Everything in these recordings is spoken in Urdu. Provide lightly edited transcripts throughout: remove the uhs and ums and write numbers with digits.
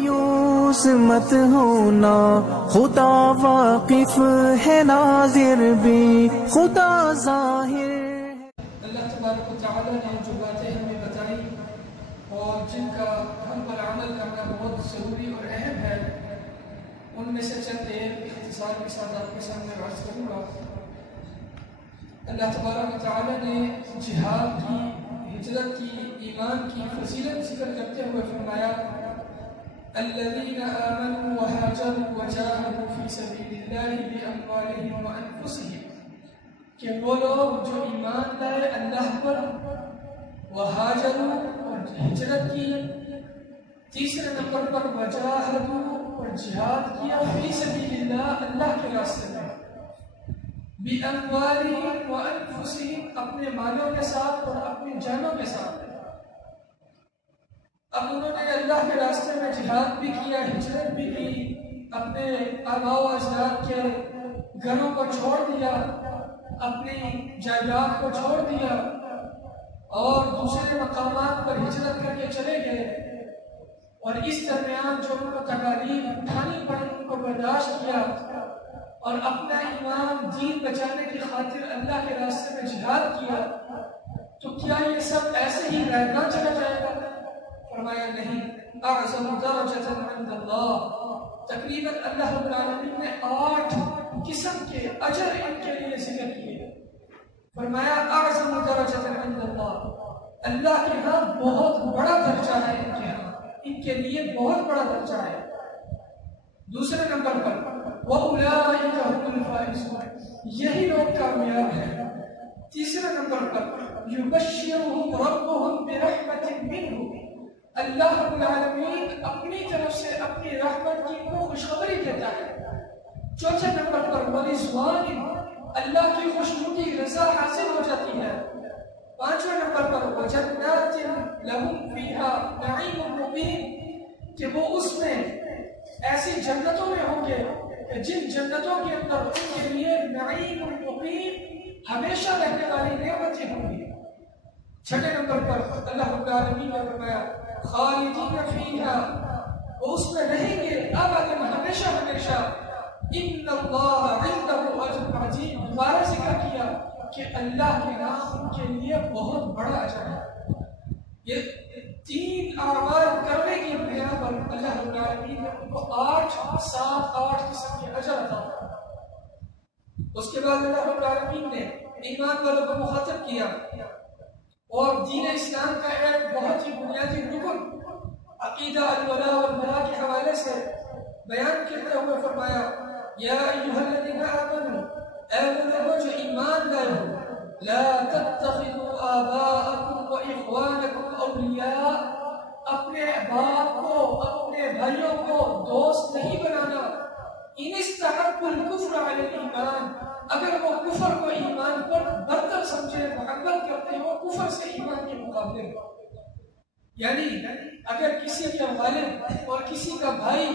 مایوس مت ہونا، خدا واقف ہے ناظر بھی خدا ظاہر ہے۔ اللہ تبارک و تعالیٰ نے جو باتیں ہمیں بتائی اور جن کا ہم پر عمل کرنا بہت ضروری اور اہم ہے، ان میں سے چند ایک اختصار کے ساتھ آپ کے سامنے عرض کروں گا۔ اللہ تبارک و تعالیٰ نے جہاد کی، ہجرت کی، ایمان کی فضیلت ذکر کرتے ہوئے فرمایا الذین آمنوا وہاجروا وجاہدوا فی سبیل اللہ باموالہم وانفسہم، کہ وہ لوگ جو ایمان لائے اللہ پر، وہاجروا اور ہجرت کی، تیسرے نمبر پر وجاہدوا اور جہاد کیا فی سبیل اللہ، اللہ کے راستے میں، باموالہم وانفسہم، اپنے مالوں کے ساتھ اور اپنی جانوں کے ساتھ۔ اب انہوں نے اللہ کے راستے میں جہاد بھی کیا، ہجرت بھی کی، اپنے آباء و اجداد کے گھروں کو چھوڑ دیا، اپنی جائیداد کو چھوڑ دیا اور دوسرے مقامات پر ہجرت کر کے چلے گئے، اور اس درمیان جو ان کو تکالیف اٹھانی پڑی ان کو برداشت کیا، اور اپنا ایمان دین بچانے کی خاطر اللہ کے راستے میں جہاد کیا، تو کیا یہ سب ایسے ہی رہ نہ چلا جائے گا؟ فرمایا نہیں، اعظم درجۃ عند اللہ، تقریباً اللہ رب العالمین نے 8 قسم کے اجر ان کے لیے ذکر کیے۔ فرمایا اعظم درجۃ عند اللہ، اللہ کے ہاں بہت بڑا درجہ ہے، ان کے ہاں، ان کے لیے بہت بڑا درجہ ہے۔ دوسرے نمبر پر وَأُولَٰئِكَ هُمُ الْفَائِزُونَ، یہی لوگ کامیاب ہیں۔ تیسرے نمبر پر يُبَشِّرُهُمْ رَبُّهُمْ بِرَحْمَةٍ مِّنْهُ، اللہ رب العالمین اپنی طرف سے اپنی رحمت کی کو خوشخبری دیتا ہے۔ چوتھے نمبر پر وَرِضْوَانٍ، اللہ کی خوشنودی رضا حاصل ہو جاتی ہے۔ پانچویں نمبر پر وَجَنَّاتٍ لَهُمْ فِيهَا نَعِيمٌ مُّقِيمٌ، کہ وہ اس میں ایسی جنتوں میں ہوں گے کہ جن جنتوں کے اندر ان کے لیے نعیم مقیم، ہمیشہ رہنے والی نعمتیں ہوں گی۔ چھٹے نمبر پر اللہ رب العالمین نے فرمایا خالدین فیہا، وہ اس میں رہیں گے ابدا، ہمیشہ ہمیشہ۔ ان اللہ عندہ اجر عظیم، دوبارہ ذکر کیا کہ اللہ کے نام ان کے لیے بہت بڑا اجر ہے۔ یہ 3 اعمال کرنے کی بنا پر اللہ رب العالمین نے ان کو 8 قسم کے اجر عطا فرمائے۔ اس کے بعد اللہ رب العالمین نے ایمان والوں کو مخاطب کیا اور دین اسلام کا ایک بہت ہی بنیادی رکن عقیدہ الولاء والبراء کے حوالے سے بیان کرتے ہوئے فرمایا یا ایھا الذین آمنوا، اے وہ لوگوں جو ایمان لائے ہو، لا تتخذوا آباءکم واخوانکم اولیاء، اپنے باپ کو، اپنے بھائیوں کو دوست نہیں بنانا، ان استحبوا الکفر علی الایمان، اگر وہ کفر کو ایمان پر برتر سمجھے، محبت کرتے ہو کفر سے ایمان کے مقابلے میں، یعنی اگر کسی کا والد اور کسی کا بھائی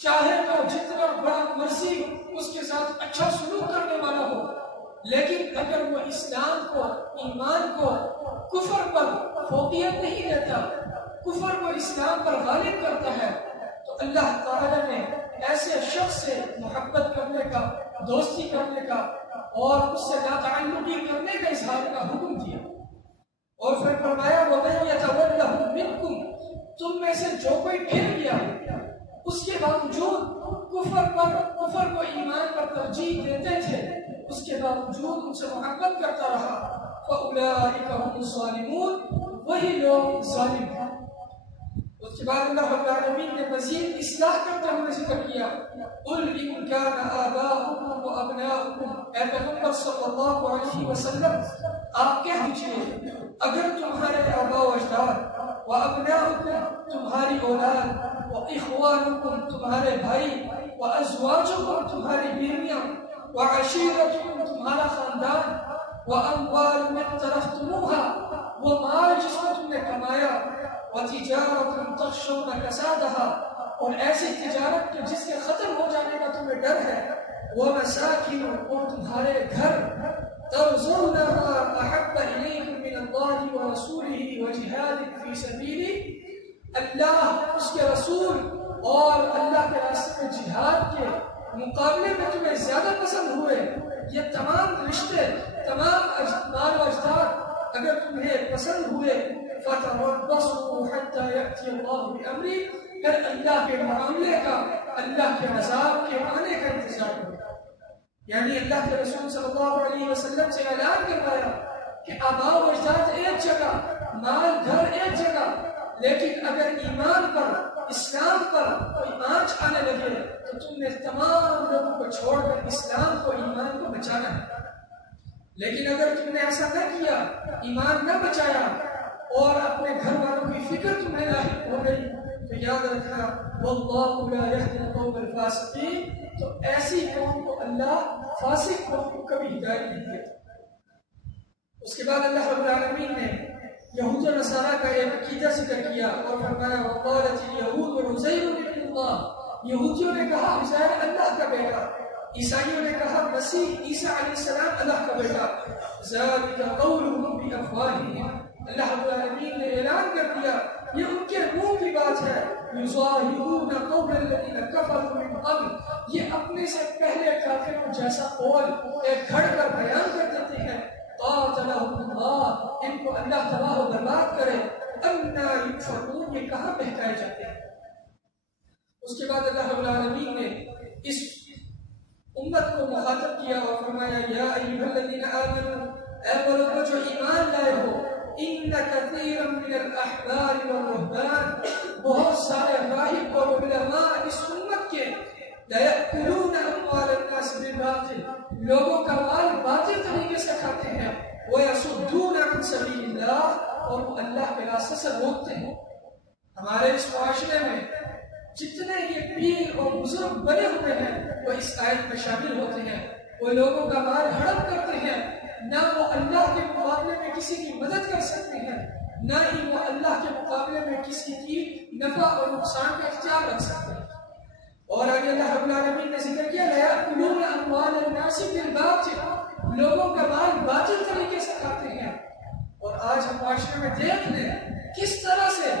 چاہے تو جتنا بڑا مرضی اس کے ساتھ اچھا سلوک کرنے والا ہو، لیکن اگر وہ اسلام کو، ایمان کو کفر پر فوقیت نہیں دیتا، کفر کو اسلام پر غالب کرتا ہے، تو اللہ تعالی نے ایسے شخص سے محبت کرنے کا، دوستی کرنے کا اور اس سے لا تعلقی کرنے کا اظہار کا حکم دیا، اور پھر فرمایا وَمَن يَتَوَلَّهُم مِّنكُمْ، تم میں سے جو کوئی پھر گیا اس کے باوجود کفر کو ایمان پر ترجیح دیتے تھے، اس کے باوجود ان سے محبت کرتا رہا، فَأُولَٰئِكَ هُمُ الظَّالِمُونَ، وہی لوگ ظالم ہیں۔ اس کے بعد اللہ رب العالمین نے مزید اصلاح کرتے ہوئے ذکر کیا قُلْ إِن كَانَ آبَاؤُكُمْ وَأَبْنَاؤُكُمْ، اے پیغمبر صلی اللہ علیہ وسلم آپ کہہ دیجئے اگر تمہارے آباء و اجداد، وَأَبْنَاؤُكُمْ تمہاری اولاد، وَإِخْوَانُكُمْ تمہارے بھائی، وَأَزْوَاجُكُمْ تمہاری بیویاں، وَعَشِيرَتُكُمْ تمہارا خاندان، وَأَمْوَالٌ اقْتَرَفْتُمُوهَا وہ مال جس کو تم نے کمایا، وَتِجَارَةٌ تَخْشَوْنَ كَسَادَهَا اور ایسی تجارت کہ جس کے ختم ہو جانے کا تمہیں ڈر ہے، وَمَسَاكِنُ اور تمہارے گھر، تَرْضَوْنَهَا أَحَبَّ إِلَيْكُم مِّنَ اللَّهِ وَرَسُولِهِ وَجِهَادٍ فِي سَبِيلِهِ اللہ، اس کے رسول اور اللہ کے راستے میں جہاد کے مقابلے میں تمہیں زیادہ پسند ہوئے، یہ تمام رشتے، تمام مال و اجداد اگر تمہیں پسند ہوئے، فَتَرَبَّصُوا حَتَّى يَأْتِيَ اللَّهُ بِأَمْرِهِ، پھر اللہ کے معاملے کا، اللہ کے عذاب کے آنے کا انتظار کرو۔ یعنی اللہ کے رسول صلی اللہ علیہ وسلم سے اعلان کروایا کہ آباء و اجداد ایک جگہ، مال گھر ایک جگہ، لیکن اگر ایمان پر، اسلام پر کوئی آنچ آنے لگے تو تم نے تمام لوگوں کو چھوڑ کر اسلام کو، ایمان کو بچانا ہے۔ لیکن اگر تم نے ایسا نہ کیا، ایمان نہ بچایا اور اپنے گھر والوں کی فکر تمہیں لاحق ہو گئی، تو یاد رکھنا واللہ لا یہدی القوم الفاسقین، تو ایسی قوم کو اللہ، فاسق قوم کو کبھی ہدایت نہیں دیتا۔ اس کے بعد اللہ رب العالمین نے یہود و نصارہ کا ایک عقیدہ ذکر کیا اور فرمایا وقالت الیہود عزیر ابن اللہ، یہودیوں نے کہا عزیر اللہ کا بیٹا، عیسائیوں نے کہا مسیح عیسیٰ علیہ السلام اللہ کا بیٹا، ذالک قولہم بافواہہم، اللہ رب العالمین نے اعلان کر دیا یہ ان کے منہ کی بات ہے، یظاہرون قول الذین کفروا من قبل، یہ اپنے سے پہلے کافروں جیسا قول ایک گھڑ کر بیان کر دیتے ہیں، قاتلہم اللہ، ان کو اللہ تباہ و برباد کرے، انا یؤفکون، یہ کہاں بہکائے جاتے ہیں۔ اس کے بعد اللہ رب العالمین نے اس امت کو مخاطب کیا اور فرمایا یا ایھا الذین آمنوا، اے وہ لوگوں جو ایمان لائے ہو، ان کثیرا من الاحبار والرہبان، بہت سارے راہب اور علماء اس امت کے لیأکلون اموال الناس بالباطل، لوگوں کا مال باطل طریقے سے کھاتے ہیں، ویصدون عن سبیل اللہ، اور وہ اللہ کے راستے سے روکتے ہیں۔ ہمارے اس معاشرے میں جتنے یہ پیر اور بزرگ بنے ہوئے ہیں وہ اس آیت میں شامل ہوتے ہیں، وہ لوگوں کا مال ہڑپ کرتے ہیں، نہ وہ اللہ کے مقابلے میں کسی کی مدد کر سکتے ہیں، نہ ہی وہ اللہ کے مقابلے میں کسی کی نفع اور نقصان کا اختیار رکھ سکتے ہیں۔ اور آگے اللہ رب العالمین نے ذکر کیا لَيَأْكُلُونَ أَمْوَالَ النَّاسِ بِالْبَاطِلِ، لوگوں کا مال باطل طریقے سے کھاتے ہیں۔ اور آج ہم معاشرے میں دیکھ لیں کس طرح سے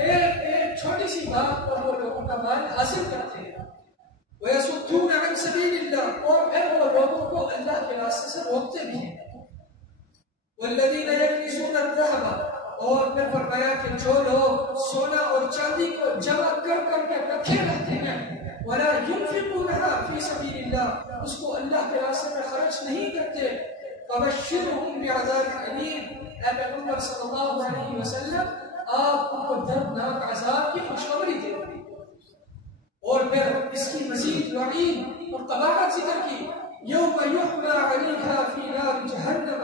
ایک چھوٹی سی بات پر وہ لوگوں کا مال حاصل کرتے ہیں، وَيَصُدُّونَ عَنْ سَبِيلِ اللَّهِ، اور پھر وہ لوگوں کو اللہ کے راستے سے روکتے بھی ہیں۔ وَالَّذِينَ يَكْنِزُونَ الذَّهَبَ، اور پھر فرمایا کہ جو لوگ سونا اور چاندی کو جمع کر کر کے رکھے رہتے ہیں، وَلَا يُنْفِقُونَهَا فِي سَبِيلِ اللَّهِ، اس کو اللہ کے راستے میں خرچ نہیں کرتے، فَبَشِّرْهُمْ بِعَذَابٍ أَلِيمٍ، اے پیغمبر صلی اللہ علیہ وسلم آپ ان کو دردناک عذاب کی خوشخبری دے دیں۔ اور پھر اس کی مزید وعید اور قباحت ذکر کی، یوم یحمى علیہا فی نار جہنم،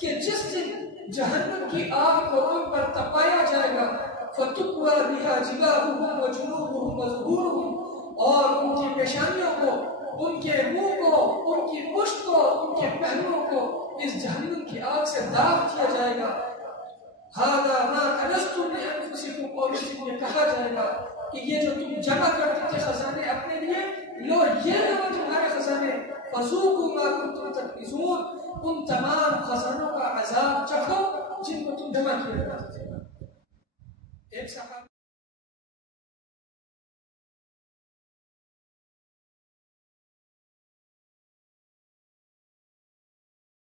کہ جس دن جہنم کی آگ کو ان پر تپایا جائے گا، فتکوی بہا جباہہم وجنوبہم وظہورہم، اور ان کی پیشانیوں کو، ان کے منہ کو، ان کی پشت کو، ان کے پہلوؤں کو اس جہنم کی آگ سے داغ کیا جائے گا۔ ھذا ما کنزتم لانفسکم، اور اس دن یہ کہا جائے گا کہ یہ جو تم جمع کرتے تھے خزانے اپنے لیے، لو یہ لو تمہارے خزانے، فذوقوا ما کنتم تکنزون، ان تمام خزانوں کا عذاب چکھو جن کو تم جمع کیے کرتے تھے۔ ایک صحابی